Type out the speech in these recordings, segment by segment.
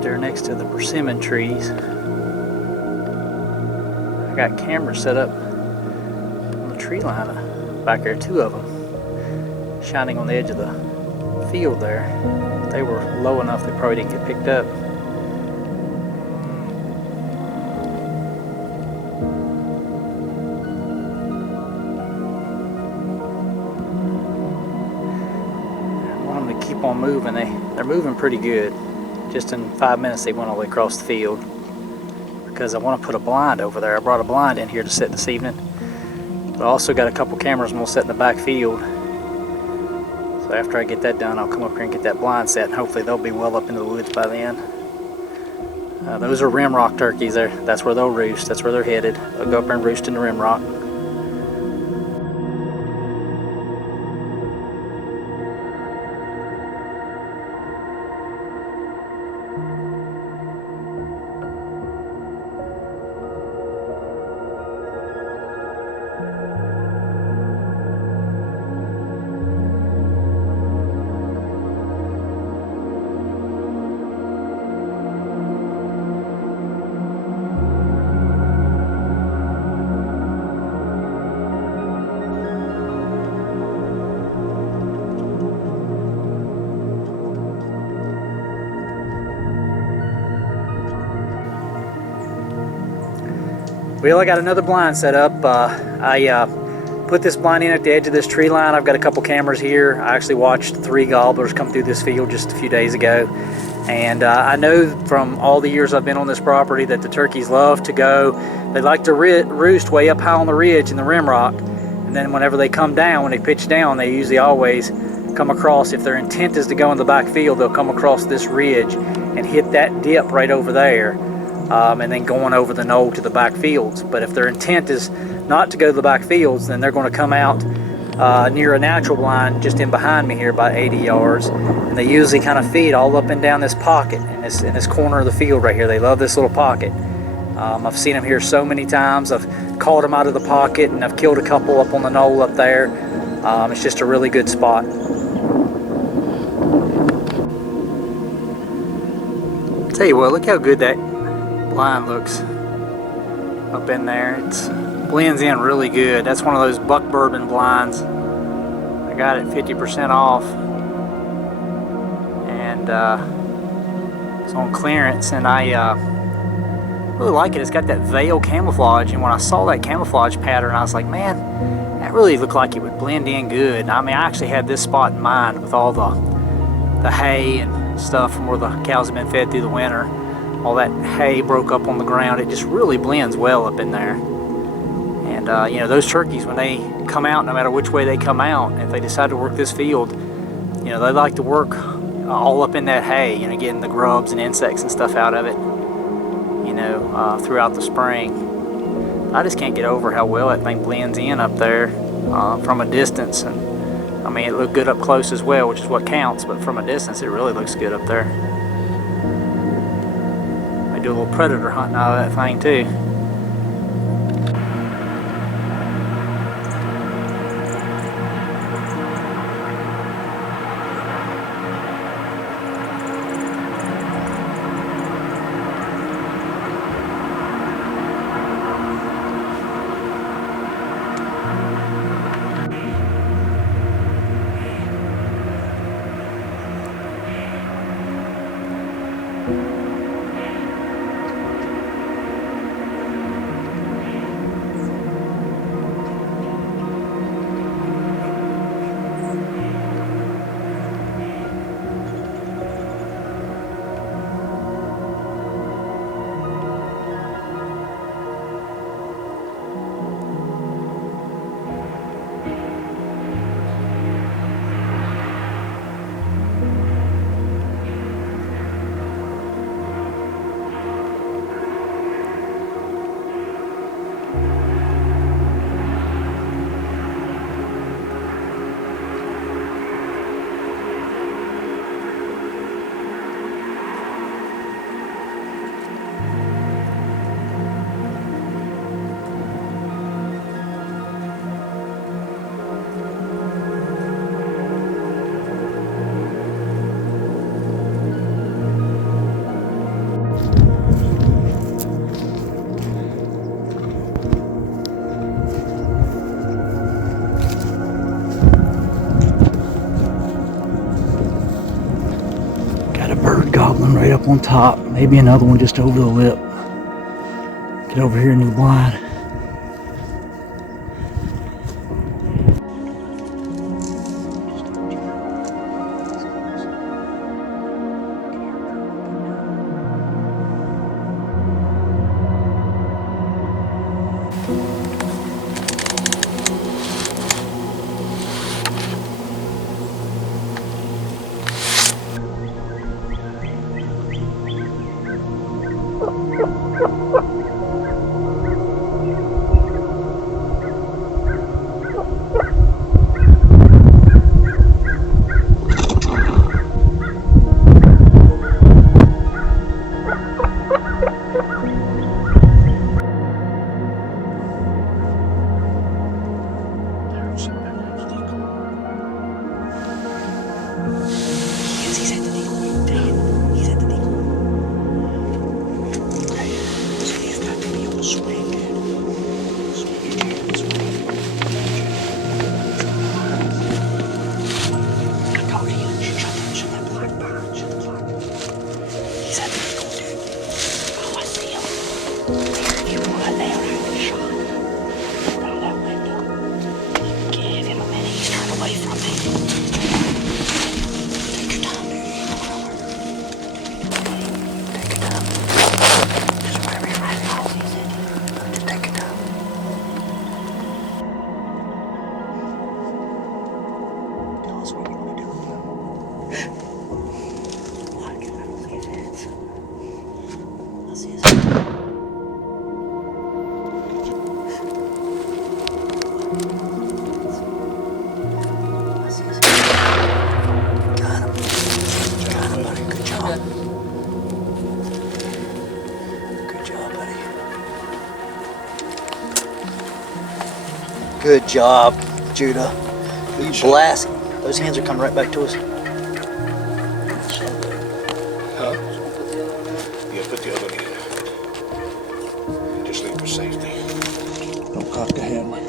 up there next to the persimmon trees. I got cameras set up on the tree line back there, 2 of them, shining on the edge of the field there. They were low enough they probably didn't get picked up. I want them to keep on moving. They're moving pretty good. Just in 5 minutes they went all the way across the field, because I want to put a blind over there. I brought a blind in here to set this evening, but I also got a couple cameras I'm going to set in the back field. So after I get that done, I'll come up here and get that blind set, and hopefully they'll be well up into the woods by then. Those are rimrock turkeys. That's where they'll roost. That's where they're headed. They'll go up there and roost in the rimrock. Well, I got another blind set up. I put this blind in at the edge of this tree line. I've got a couple cameras here. I actually watched 3 gobblers come through this field just a few days ago. And I know from all the years I've been on this property that the turkeys love to go. They like to roost way up high on the ridge in the rimrock. And then whenever they come down, when they pitch down, they usually always come across, if their intent is to go in the back field, they'll come across this ridge and hit that dip right over there. And then going over the knoll to the back fields. But if their intent is not to go to the back fields, then they're going to come out near a natural blind just in behind me here, about 80 yards. And they usually kind of feed all up and down this pocket in this corner of the field right here. They love this little pocket. I've seen them here so many times. I've called them out of the pocket, and I've killed a couple up on the knoll up there. It's just a really good spot. Tell you what, look how good that blind looks up in there. It blends in really good. That's one of those buck bourbon blinds. I got it 50% off, and it's on clearance, and I really like it. It's got that veil camouflage, and when I saw that camouflage pattern, I was like, man, that really looked like it would blend in good. I mean, I actually had this spot in mind with all the hay and stuff from where the cows have been fed through the winter. All that hay broke up on the ground. It just really blends well up in there. And you know, those turkeys, when they come out, no matter which way they come out, if they decide to work this field, you know, they like to work all up in that hay, you know, getting the grubs and insects and stuff out of it, you know, throughout the spring. I just can't get over how well that thing blends in up there from a distance. And I mean, it looked good up close as well, which is what counts, but from a distance, it really looks good up there. Do a little predator hunting out of that thing too. on top, maybe another one just over the lip. Get over here into the blind. Good job, Judah. You blast. Those hands are coming right back to us. Huh? Yeah, put the other hand. Just leave for safety. Don't cock the hammer.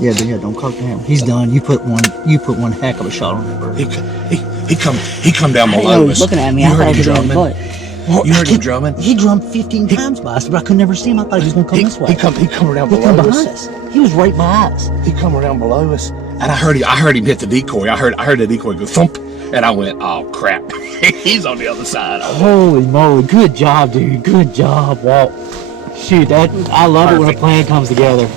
Yeah, don't cock the hammer. He's done. You put one heck of a shot on that bird. He come down below us. He was looking at me. I thought he was in the butt. Well, You heard him drumming? He drummed 15 times by us, but I could never see him. I thought he was going to come this way. He come around He below come behind us. us. He was right by us. He come around below us, and I heard him hit the decoy. I heard the decoy go thump, and I went, oh crap, he's on the other side. Holy moly! Good job, dude. Good job, Walt. Shoot, I love it when a plan comes together.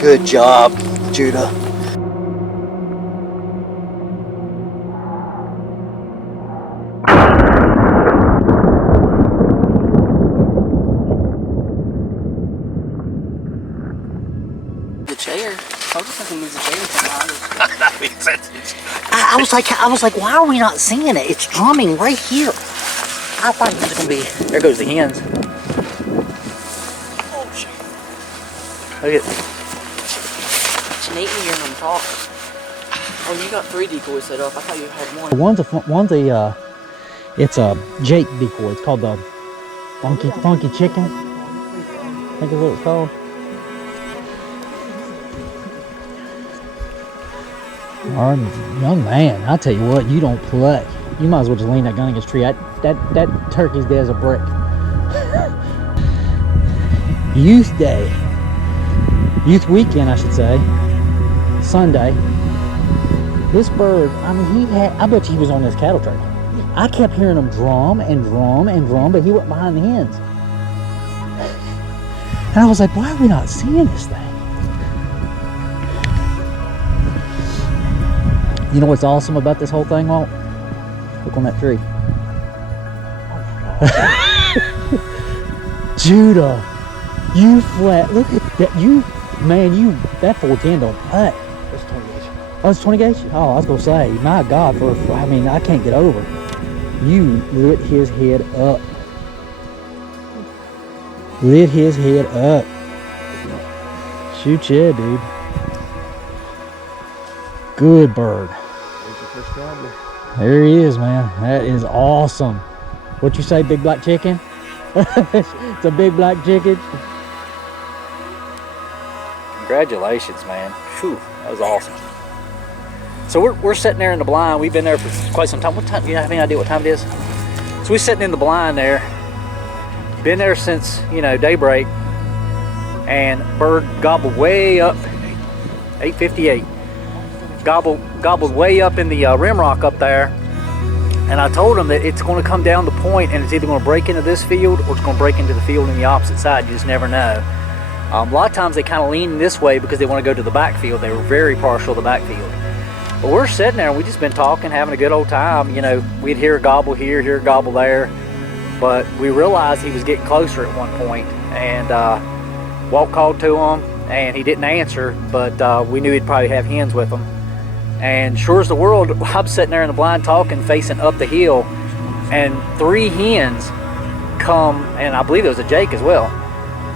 Good job, Judah. The chair. I was just thinking move the chair. I was like, why are we not seeing it? It's drumming right here. I thought it was gonna be. There goes the hens. Oh shit! Look at. It's neat hearing them talk. Oh, you got 3 decoys set up. I thought you had one. It's a Jake decoy. It's called the Funky Chicken. I think is what it's called. All right, young man, I tell you what, you don't play. You might as well just lean that gun against the tree. That turkey's dead as a brick. Youth Day. Youth Weekend, I should say. Sunday. This bird, I mean, I bet you he was on this cattle track. I kept hearing him drum and drum and drum, but he went behind the hens. And I was like, why are we not seeing this thing? You know what's awesome about this whole thing, Walt? Look on that tree. Judah, you flat, look at that, that 410 don't play. That's 20 gauge. Oh, it's 20 gauge? Oh, I was gonna say, my God, I mean, I can't get over. You lit his head up. Lit his head up. Shoot yeah, dude. Good bird. There's your first gobbler. There he is, man. That is awesome. What you say, big black chicken? It's a big black chicken. Congratulations, man. Whew, that was awesome. So we're sitting there in the blind. We've been there for quite some time. What time? Do you have any idea what time it is? So we're sitting in the blind there. Been there since, you know, daybreak. And bird gobbled way up, 8:58. Gobbled way up in the rim rock up there. And I told him that it's going to come down the point and it's either going to break into this field or it's going to break into the field on the opposite side. You just never know. A lot of times they kind of lean this way because they want to go to the backfield. They were very partial to the backfield. But we're sitting there and we just been talking, having a good old time. You know, we'd hear a gobble here, hear a gobble there. But we realized he was getting closer at one point. And Walt called to him and he didn't answer, but we knew he'd probably have hens with him. And sure as the world, I'm sitting there in the blind talking, facing up the hill, and 3 hens come, and I believe it was a Jake as well,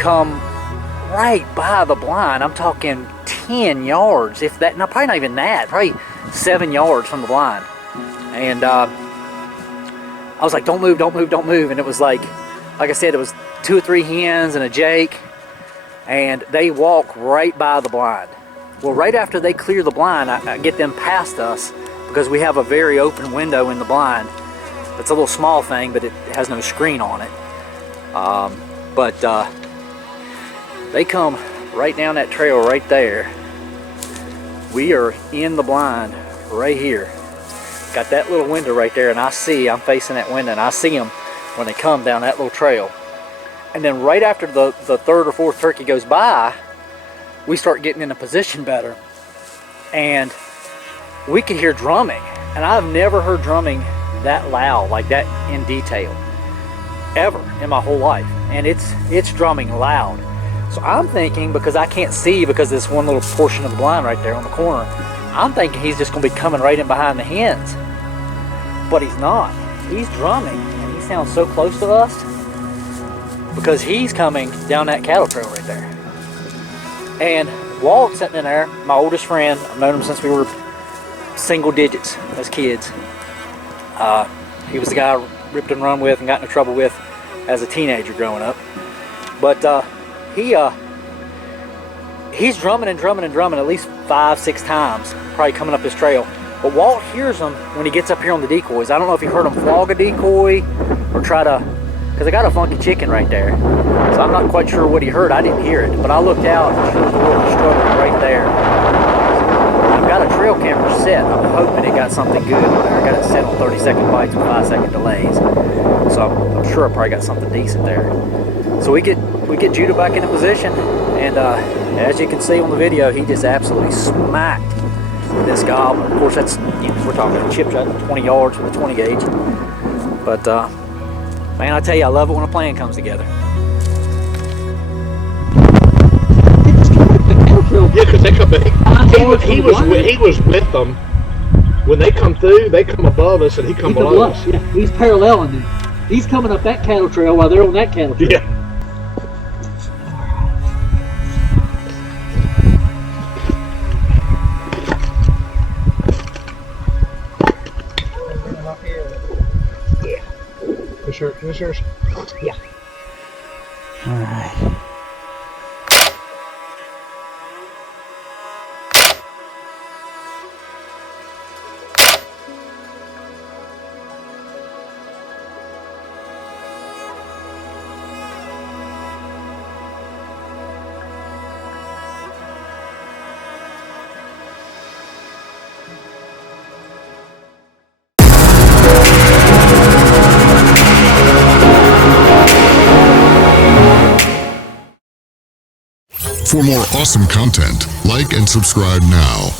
come right by the blind. I'm talking 10 yards, if that, no, probably not even that, probably 7 yards from the blind. And I was like, don't move, don't move, don't move. And it was like I said, it was 2 or 3 hens and a Jake, and they walk right by the blind. Well, right after they clear the blind, I get them past us because we have a very open window in the blind. It's a little small thing, but it has no screen on it. They come right down that trail right there. We are in the blind right here. Got that little window right there, and I'm facing that window, and I see them when they come down that little trail. And then right after the 3rd or 4th turkey goes by, we start getting in a position better, and we could hear drumming, and I've never heard drumming that loud, like that in detail, ever in my whole life. And it's drumming loud. So I'm thinking, because I can't see because of this one little portion of the blind right there on the corner, I'm thinking he's just going to be coming right in behind the hens, but he's not. He's drumming, and he sounds so close to us because he's coming down that cattle trail right there. And Walt's sitting in there, my oldest friend. I've known him since we were single digits as kids. He was the guy I ripped and run with and got into trouble with as a teenager growing up. But he's drumming and drumming and drumming at least 5-6 times, probably coming up this trail. But Walt hears them when he gets up here on the decoys. I don't know if he heard him flog a decoy or try to, because I got a funky chicken right there. So I'm not quite sure what he heard. I didn't hear it, but I looked out and sure the world was struggling right there. I've got a trail camera set. I'm hoping it got something good on there. I got it set on 30-second bites with 5-second delays. So I'm sure I probably got something decent there. So we get Judah back into position, and as you can see on the video, he just absolutely smacked this gobbler. Of course, that's, you know, we're talking a chip shot 20 yards with a 20 gauge. But man, I tell you, I love it when a plan comes together. Yeah, because they come. He was with them when they come through. They come above us, and he come below us. Yeah, he's paralleling them. He's coming up that cattle trail while they're on that cattle trail. Yeah. This yours? Yeah. All right. For more awesome content, like and subscribe now.